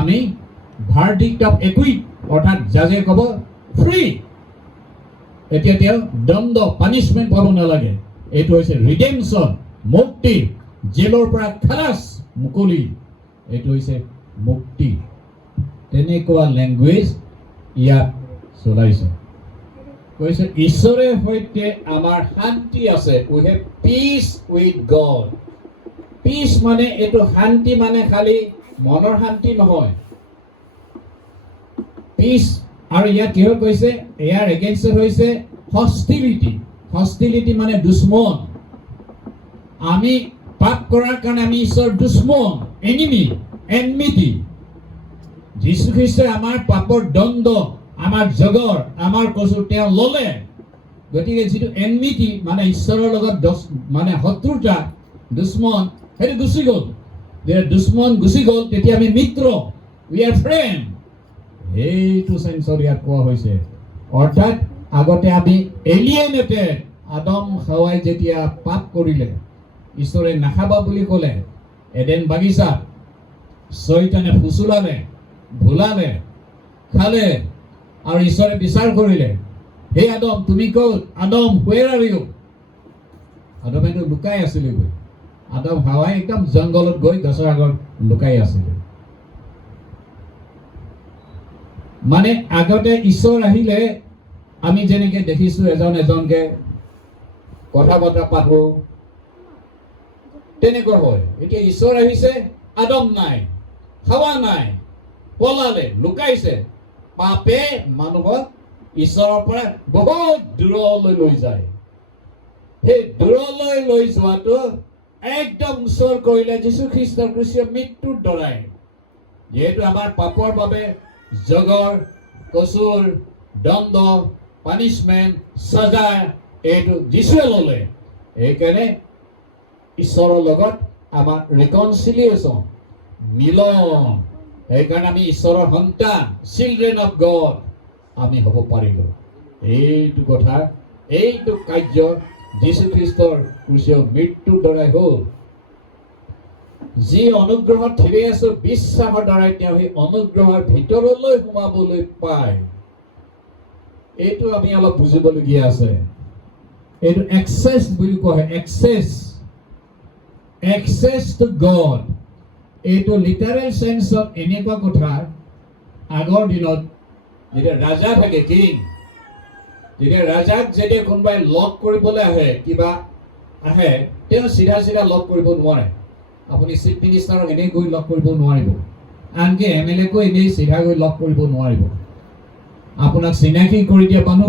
আমি ভাৰ্ডিক্ট of acute অৰ্থাৎ জাজে ক'ব ফ্ৰী, এতিয়া তেওঁ দণ্ড পানিছমেণ্ট পাব নালাগে। এইটো হৈছে ৰিডেমশ্যন, মুক্তি, জেলৰ পৰা খালাছ, মুকলি, এইটো হৈছে মুক্তি। তেনেকুৱা লেংগুৱেজ ইয়াত চলাইছে। কৈছে ঈশ্বৰৰ সৈতে আমাৰ শান্তি আছে, we have peace with God. Peace মানে এইটো শান্তি মানে খালি মনৰ শান্তি নহয়, পিচ। আৰু ইয়াত কি কৈছে, ইয়াৰ এগেইনষ্ট হৈছে হষ্টিলিটি। হষ্টিলিটি মানে দুশ্মন। আমি পাপ কৰাৰ কাৰণে আমি ঈশ্বৰৰ দুশ্মন, এনিমি, এনমিটি। যীশু খ্ৰীষ্টই আমাৰ পাপৰ দণ্ড, আমাৰ জগৰ, আমাৰ কচু তেওঁ ল'লে। গতিকে যিটো এনমিটি মানে ঈশ্বৰৰ লগত মানে শত্ৰুতা, দুশ্মন, সেইটো গুচি গ'ল। যেতিয়া দুশ্মন গুচি গ'ল তেতিয়া আমি মিত্ৰ, উই আৰ ফ্ৰেণ্ড। এইটো চেন্সৰ ইয়াত কোৱা হৈছে। অৰ্থাৎ আগতে আমি এলিয়েনেটেড। আদম হাৱাই যেতিয়া পাপ কৰিলে, ঈশ্বৰে নাখাবা বুলি ক'লে, এডেন বাগিচাত শয়তানে ফুচুলালে, ভুলালে, খালে, আৰু ঈশ্বৰে বিচাৰ কৰিলে, হে আদম তুমি ক'ত? Adam where are you? আদমেতো লুকাই আছিলে গৈ। আদম হাৱাই একদম জংঘলত গৈ গছৰ আগত লুকাই আছিলে। মানে আগতে ঈশ্বৰ আহিলে আমি যেনেকে দেখিছো এজন এজনকে কথা বতৰা পাতো, তেনেকুৱা হয়। এতিয়া ঈশ্বৰ আহিছে, আদম নাই, হাৱা নাই, পলালে, লুকাইছে। পাপে মানুহক ঈশ্বৰৰ পৰা বহুত দূৰলৈ লৈ যায়। সেই দূৰলৈ লৈ যোৱাটো একদম ওচৰ কৰিলে যীশু খ্ৰীষ্টৰ ক্ৰুচীয় মৃত্যুৰ দ্বাৰাই। যিহেতু আমাৰ পাপৰ বাবে জগৰ, কচুৰ দণ্ড, পানিছমেণ্ট, সাজা এইটো যীশুৱে ল'লে। সেইকাৰণে ঈশ্বৰৰ লগত আমাৰ ৰিকনচিলিয়েশ্যন, মিলন। সেইকাৰণে আমি ঈশ্বৰৰ সন্তান, চিলড্ৰেন অফ গড আমি হ'ব পাৰিলো। এইটো কথা, এইটো কাৰ্য যীশু খ্ৰীষ্টৰ ক্ৰুচীয় মৃত্যুৰ দ্বাৰাই হ'ল। যি অনুগ্ৰহত থিৰে আছো, বিশ্বাসৰ দ্বাৰাই তেওঁ সেই অনুগ্ৰহৰ ভিতৰলৈ সোমাবলৈ পায়। এইটো আমি অলপ বুজিবলগীয়া আছে। এইটো এক্সেছ বুলি কোৱা হয়, এক্সেছ, এক্সেছ টু গড। এইটো লিটাৰেল চেন্সত এনেকুৱা কথা, আগৰ দিনত যেতিয়া ৰাজা থাকে, কিং, যেতিয়া ৰাজাক যেতিয়া কোনোবাই লগ কৰিবলৈ আহে, কিবা আহে, তেওঁ চিধা চিধা লগ কৰিব নোৱাৰে। আপুনি চিফ মিনিষ্টাৰক এনেই গৈ লগ কৰিব নোৱাৰিব, আনকি MLA কো এনেই চিধা গৈ লগ কৰিব নোৱাৰিব। আপোনাক চিনাকি কৰি দিয়া মানুহ